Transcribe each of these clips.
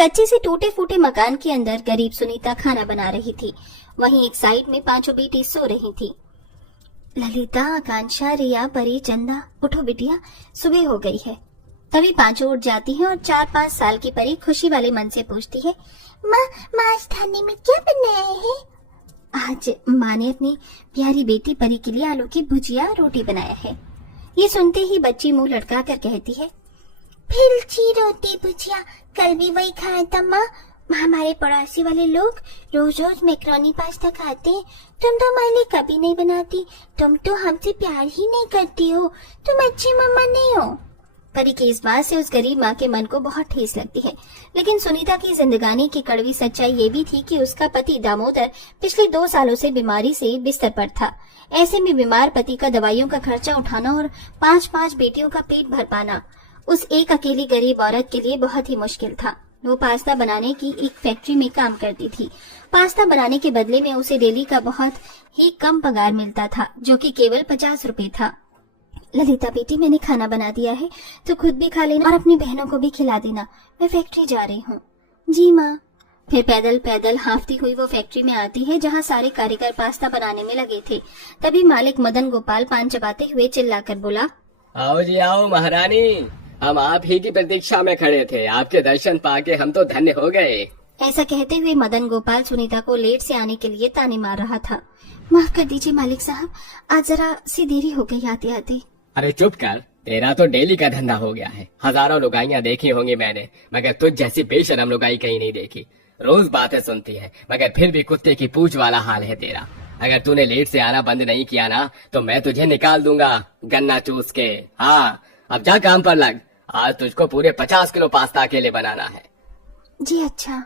कच्चे से टूटे फूटे मकान के अंदर गरीब सुनीता खाना बना रही थी। वहीं एक साइड में पांचों बेटी सो रही थी। ललिता, आकांक्षा, रिया, परी, चंदा, उठो बिटिया, सुबह हो गई है। तभी पांचों उठ जाती हैं और 4-5 साल की परी खुशी वाले मन से पूछती है, माँ आज खाने में क्या बनाया है? आज माँ ने अपनी प्यारी बेटी परी के लिए आलू की भुजिया रोटी बनाया है। ये सुनते ही बच्ची मुंह लटका कर कहती है, फिर रोटी भुजिया, कल भी वही खाया था माँ। हमारे पड़ोसी वाले लोग रोज रोज मैक्रोनी पास्ता खाते हैं, तुम तो हमारे लिए कभी नहीं बनाती। तुम तो हमसे प्यार ही नहीं करती हो, तुम अच्छी मम्मा नहीं हो। परी की इस बात से उस गरीब माँ के मन को बहुत ठेस लगती है। लेकिन सुनीता की जिंदगानी की कड़वी सच्चाई ये भी थी कि उसका पति दामोदर पिछले 2 सालों से बीमारी से बिस्तर पर था। ऐसे में बीमार पति का दवाइयों का खर्चा उठाना और 5-5 बेटियों का पेट भर पाना उस एक अकेली गरीब औरत के लिए बहुत ही मुश्किल था। वो पास्ता बनाने की एक फैक्ट्री में काम करती थी। पास्ता बनाने के बदले में उसे डेली का बहुत ही कम पगार मिलता था, जो कि केवल 50 रुपए था। ललिता बेटी, मैंने खाना बना दिया है, तो खुद भी खा लेना और अपनी बहनों को भी खिला देना। मैं फैक्ट्री जा रही हूँ। जी माँ। फिर पैदल पैदल हांफती हुई वो फैक्ट्री में आती है, जहाँ सारे कारीगर पास्ता बनाने में लगे थे। तभी मालिक मदन गोपाल पान चबाते हुए चिल्लाकर बोला, आओ जी आओ महारानी, हम आप ही की प्रतीक्षा में खड़े थे। आपके दर्शन पाके हम तो धन्य हो गए। ऐसा कहते हुए मदन गोपाल सुनीता को लेट से आने के लिए ताने मार रहा था। माफ कर दीजिए मालिक साहब, आज जरा सी देरी हो गई आते आते। अरे चुप कर, तेरा तो डेली का धंधा हो गया है। हजारों लुगाइयाँ देखी होंगी मैंने, मगर तुझ जैसी बेशरम लुगाई कहीं नहीं देखी। रोज बातें सुनती है, मगर फिर भी कुत्ते की पूंछ वाला हाल है तेरा। अगर तूने लेट से आना बंद नहीं किया ना, तो मैं तुझे निकाल दूंगा गन्ना चूस के। हाँ, अब जा काम पर लग। आज तुझको पूरे 50 किलो पास्ता अकेले बनाना है। जी अच्छा।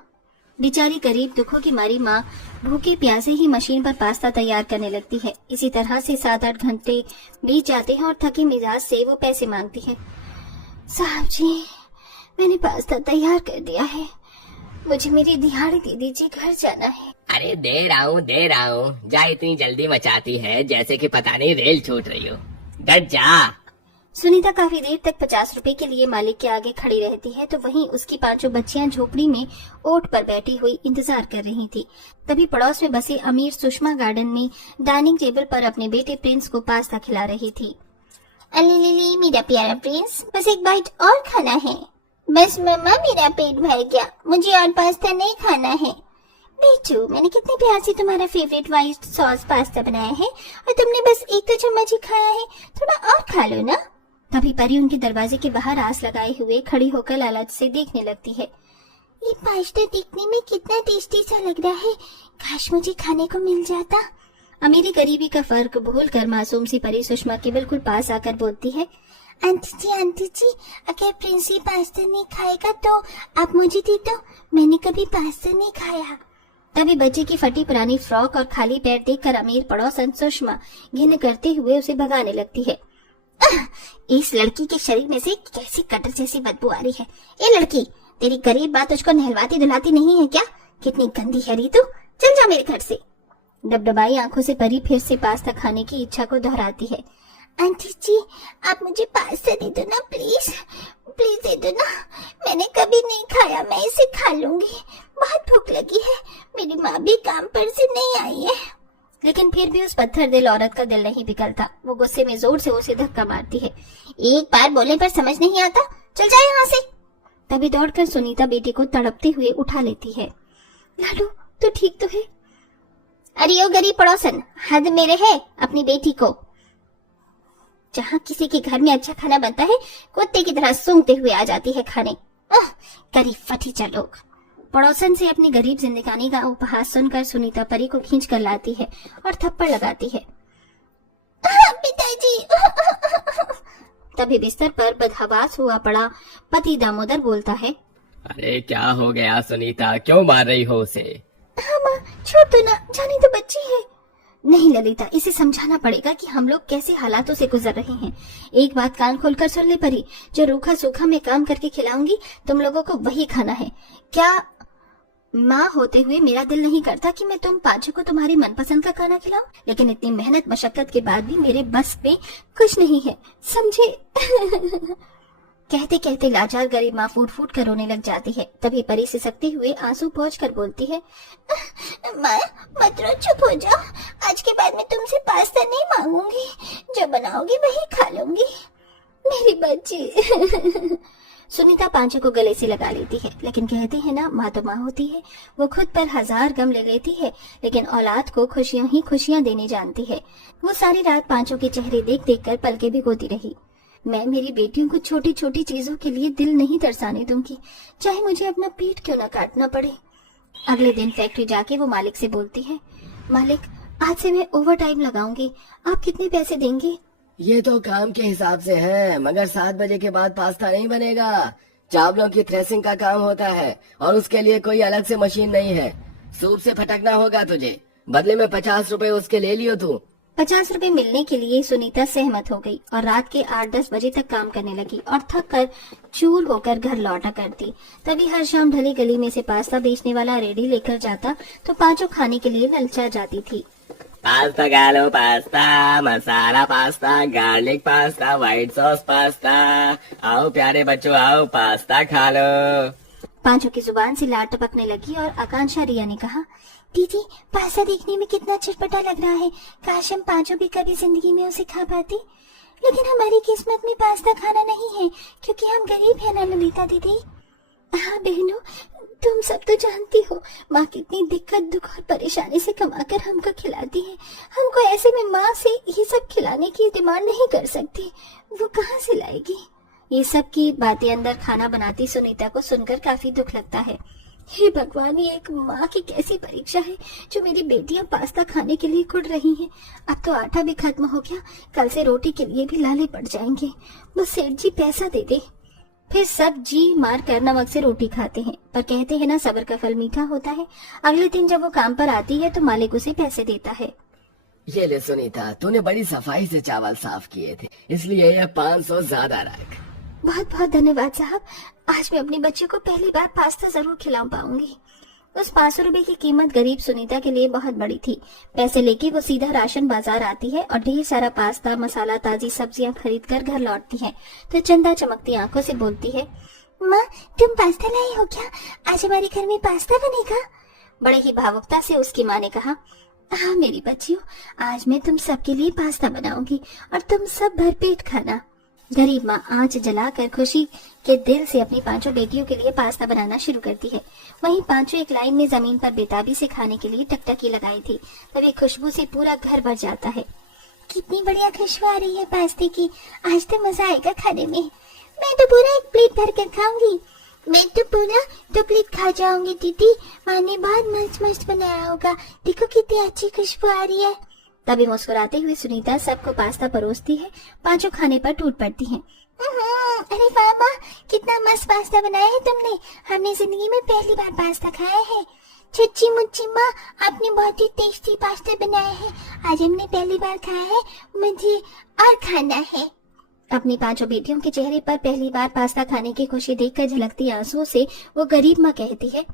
बेचारी गरीब दुखों की मारी माँ भूखी प्यासे ही मशीन पर पास्ता तैयार करने लगती है। इसी तरह से 7-8 घंटे बीत जाते हैं और थकी मिजाज से वो पैसे मांगती है। साहब जी, मैंने पास्ता तैयार कर दिया है, मुझे मेरी दिहाड़ी दे दीजिए, घर जाना है। अरे दे रहा हूँ। जा, इतनी जल्दी मचाती है जैसे कि पता नहीं रेल छूट रही हो। डट जा। सुनीता काफी देर तक 50 रुपए के लिए मालिक के आगे खड़ी रहती है, तो वहीं उसकी 5 बच्चियां झोपड़ी में ओट पर बैठी हुई इंतजार कर रही थी। तभी पड़ोस में बसे अमीर सुषमा गार्डन में डाइनिंग टेबल पर अपने बेटे प्रिंस को पास्ता खिला रही थी। अली मेरा प्यारा प्रिंस, बस एक बाइट और खाना है। बस मम्मा, मेरा पेट भर गया, मुझे और पास्ता नहीं खाना है। बेचू, मैंने कितने प्यार से तुम्हारा फेवरेट व्हाइट सॉस पास्ता बनाया है और तुमने बस एक तो चम्मच ही खाया है, थोड़ा और खा लो ना। तभी परी उनके दरवाजे के बाहर आस लगाए हुए खड़ी होकर लालच से देखने लगती है। ये पास्ता दिखने में कितना टेस्टी सा लग रहा है, काश मुझे खाने को मिल जाता। अमीरी गरीबी का फर्क भूलकर मासूम सी परी सुषमा के बिल्कुल पास आकर बोलती है, आंटी जी, अगर प्रिंस ये पास्ता नहीं खाएगा तो आप मुझे दे दो, मैंने कभी पास्ता नहीं खाया। तभी बच्चे की फटी पुरानी फ्रॉक और खाली पैर देखकर अमीर पड़ोसन सुषमा घिन करते हुए उसे भगाने लगती है। इस लड़की के शरीर में से कैसी कटर जैसी बदबू आ रही है। ये लड़की, तेरी गरीब बात तुझको नहलवाती धुलाती नहीं है क्या? कितनी गंदी है री तू, चल जा मेरे घर से। डबडबाई आंखों से परी फिर से पास्ता खाने की इच्छा को दोहराती है। आंटी जी, आप मुझे पास्ता दे दो ना, प्लीज प्लीज दे दो ना, मैंने कभी नहीं खाया, मैं इसे खा लूंगी, बहुत भूख लगी है, मेरी माँ भी काम पर से नहीं आई है। लेकिन फिर भी उस पत्थर दिल औरत का दिल नहीं पिघलता। वो गुस्से में जोर से उसे धक्का मारती है। एक बार बोलने पर समझ नहीं आता, चल जाए यहाँ से। तभी दौड़कर सुनीता बेटी को तड़पते हुए उठा लेती है। लालू, तू ठीक तो है? अरे ओ गरीब पड़ोसन, हद मेरे है अपनी बेटी को। जहाँ किसी के घर में अच्छा खाना बनता है, कुत्ते की तरह सूंघते हुए आ जाती है खाने। गरीब फटीचा लोग। पड़ोसन से अपनी गरीब जिंदगानी का उपहास सुनकर सुनीता परी को खींच कर लाती है और थप्पड़ लगाती है। पिताजी। तभी बिस्तर पर बदहवास हुआ पड़ा पति दामोदर बोलता है, अरे क्या हो गया सुनीता, क्यों मार रही हो उसे? हाँ माँ, छोड़ दो ना, जानी तो बच्ची है। नहीं ललिता, इसे समझाना पड़ेगा कि हम लोग कैसे हालातों से गुजर रहे हैं। एक बात कान खोलकर सुन ले परी, जो रूखा सूखा मैं काम करके खिलाऊंगी तुम लोगों को वही खाना है। क्या माँ होते हुए मेरा दिल नहीं करता कि मैं तुम पांचों को तुम्हारी मनपसंद का खाना खिलाऊं, लेकिन इतनी मेहनत मशक्कत के बाद भी मेरे बस में कुछ नहीं है, समझे? कहते कहते लाचार गरीब माँ फूट फूट कर रोने लग जाती है। तभी परी सिसकते हुए आंसू पोंछकर बोलती है, माँ मत रो, चुप हो जाओ। आज के बाद मैं तुमसे पास्ता नहीं मांगूंगी, जो बनाओगी वही खा लूंगी, मेरी बच्ची। सुनीता पांचों को गले से लगा लेती है, लेकिन कहते हैं ना, माँ तो माँ होती है। वो खुद पर 1000 गम ले लेती है, लेकिन औलाद को खुशियां ही खुशियां देने जानती है। वो सारी रात पांचों के चेहरे देख देख कर पलके भिगोती रही। मैं मेरी बेटियों को छोटी छोटी चीजों के लिए दिल नहीं तरसाने दूंगी, चाहे मुझे अपना पेट क्यों न काटना पड़े। अगले दिन फैक्ट्री जाके वो मालिक से बोलती है, मालिक आज से मैं ओवर टाइम लगाऊंगी, आप कितने पैसे देंगे? ये तो काम के हिसाब से है, मगर 7 बजे के बाद पास्ता नहीं बनेगा। चावलों की थ्रेसिंग का काम होता है और उसके लिए कोई अलग से मशीन नहीं है। सूप से फटकना होगा तुझे, बदले में 50 रुपए उसके ले लियो तू। 50 रुपए मिलने के लिए सुनीता सहमत हो गई और रात के 8-10 बजे तक काम करने लगी और थक कर चूर होकर घर लौटा करती। तभी हर शाम ढली गली में से पास्ता बेचने वाला रेडी लेकर जाता तो पांचों खाने के लिए ललचा जाती थी। पास्ता खा लो, pasta, masala pasta, garlic pasta, white sauce pasta. आओ प्यारे बच्चों, आओ पास्ता खा लो। पांचों की जुबान से लार टपकने लगी और आकांक्षा रिया ने कहा, दीदी पास्ता देखने में कितना चटपटा लग रहा है, काश हम पांचों भी कभी जिंदगी में उसे खा पाते। लेकिन हमारी किस्मत में पास्ता खाना नहीं है, क्योंकि हम गरीब है ना ललिता दीदी। हाँ बहनों, तुम सब तो जानती हो माँ कितनी दिक्कत दुख और परेशानी से कमाकर हमको खिलाती है। हमको ऐसे में माँ से ये सब खिलाने की डिमांड नहीं कर सकती, वो कहाँ से लाएगी? ये सब की बातें अंदर खाना बनाती सुनीता को सुनकर काफी दुख लगता है। हे भगवान, ये एक माँ की कैसी परीक्षा है जो मेरी बेटियां पास्ता खाने के लिए कुड़ रही हैं। अब तो आटा भी खत्म हो गया, कल से रोटी के लिए भी लाले पड़ जाएंगे। बस सेठ जी पैसा दे दे। फिर सब जी मार कर नमक से रोटी खाते हैं, पर कहते हैं ना, सब्र का फल मीठा होता है। अगले दिन जब वो काम पर आती है तो मालिक उसे पैसे देता है। ये ले सुनीता, तूने बड़ी सफाई से चावल साफ किए थे, इसलिए यह 500 ज्यादा रख। बहुत बहुत धन्यवाद साहब, आज मैं अपने बच्चे को पहली बार पास्ता जरूर खिला पाऊंगी। उस 500 रुपए की कीमत गरीब सुनीता के लिए बहुत बड़ी थी। पैसे लेके वो सीधा राशन बाजार आती है और ढेर सारा पास्ता, मसाला, ताजी सब्जियां खरीद कर घर लौटती है तो चंदा चमकती आंखों से बोलती है, माँ तुम पास्ता लाई हो क्या? आज हमारे घर में पास्ता बनेगा। बड़े ही भावुकता से उसकी माँ ने कहा, हाँ मेरी बच्चियों, आज मैं तुम सबके लिए पास्ता बनाऊंगी और तुम सब भरपेट खाना। गरीब माँ आंच जलाकर खुशी के दिल से अपनी पांचों बेटियों के लिए पास्ता बनाना शुरू करती है। वहीं पांचों एक लाइन में जमीन पर बेताबी से खाने के लिए टकटकी लगाई थी। तभी खुशबू से पूरा घर भर जाता है। कितनी बढ़िया खुशबू आ रही है पास्ते की, आज तो मजा आएगा खाने में। मैं तो पूरा एक प्लेट भर कर खाऊंगी। मैं तो पूरा 2 प्लेट खा जाऊंगी दीदी, माँ ने बहुत मस्त मस्त बनाया होगा, देखो कितनी अच्छी खुशबू आ रही है। तभी मुस्कुराते हुए सुनीता सबको पास्ता परोसती है। पांचों खाने पर टूट पड़ती हैं। अरे वाह माँ, कितना मस्त पास्ता बनाया है तुमने, हमने जिंदगी में पहली बार पास्ता खाया है। सच्ची मुच्ची माँ, आपने बहुत ही टेस्टी पास्ता बनाया है, आज हमने पहली बार खाया है, मुझे और खाना है। अपनी पांचों बेटियों के चेहरे पर पहली बार पास्ता खाने की खुशी देखकर झलकती आंसुओं से वो गरीब माँ कहती है,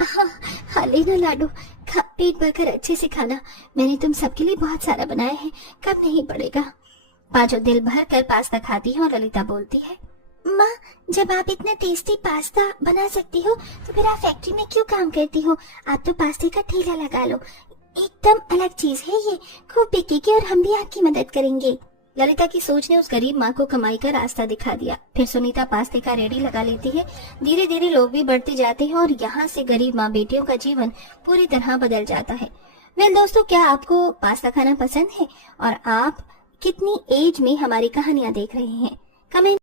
हाँ लेना लाडू, खा पेट भरकर अच्छे से खाना, मैंने तुम सबके लिए बहुत सारा बनाया है, कब नहीं पड़ेगा। पांचों दिल भर कर पास्ता खाती है और ललिता बोलती है, माँ जब आप इतना टेस्टी पास्ता बना सकती हो तो फिर आप फैक्ट्री में क्यों काम करती हो? आप तो पास्ते का ठेला लगा लो, एकदम अलग चीज है ये, खूब बिकेगी और हम भी आपकी मदद करेंगे। ललिता की सोच ने उस गरीब माँ को कमाई का रास्ता दिखा दिया। फिर सुनीता पास्ते का रेडी लगा लेती है। धीरे धीरे लोग भी बढ़ते जाते हैं और यहाँ से गरीब माँ बेटियों का जीवन पूरी तरह बदल जाता है। वेल दोस्तों, क्या आपको पास्ता खाना पसंद है और आप कितनी एज में हमारी कहानियां देख रहे हैं? कमेंट